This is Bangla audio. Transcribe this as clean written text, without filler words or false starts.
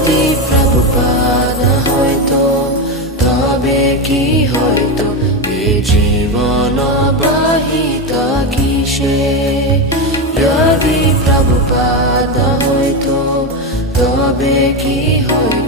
যদি প্রভুপাদ হয়তো তবে কি হয়তো এই জীবন বাহিত কিসে যদি প্রভুপাদ হয়তো তবে কি হয়তো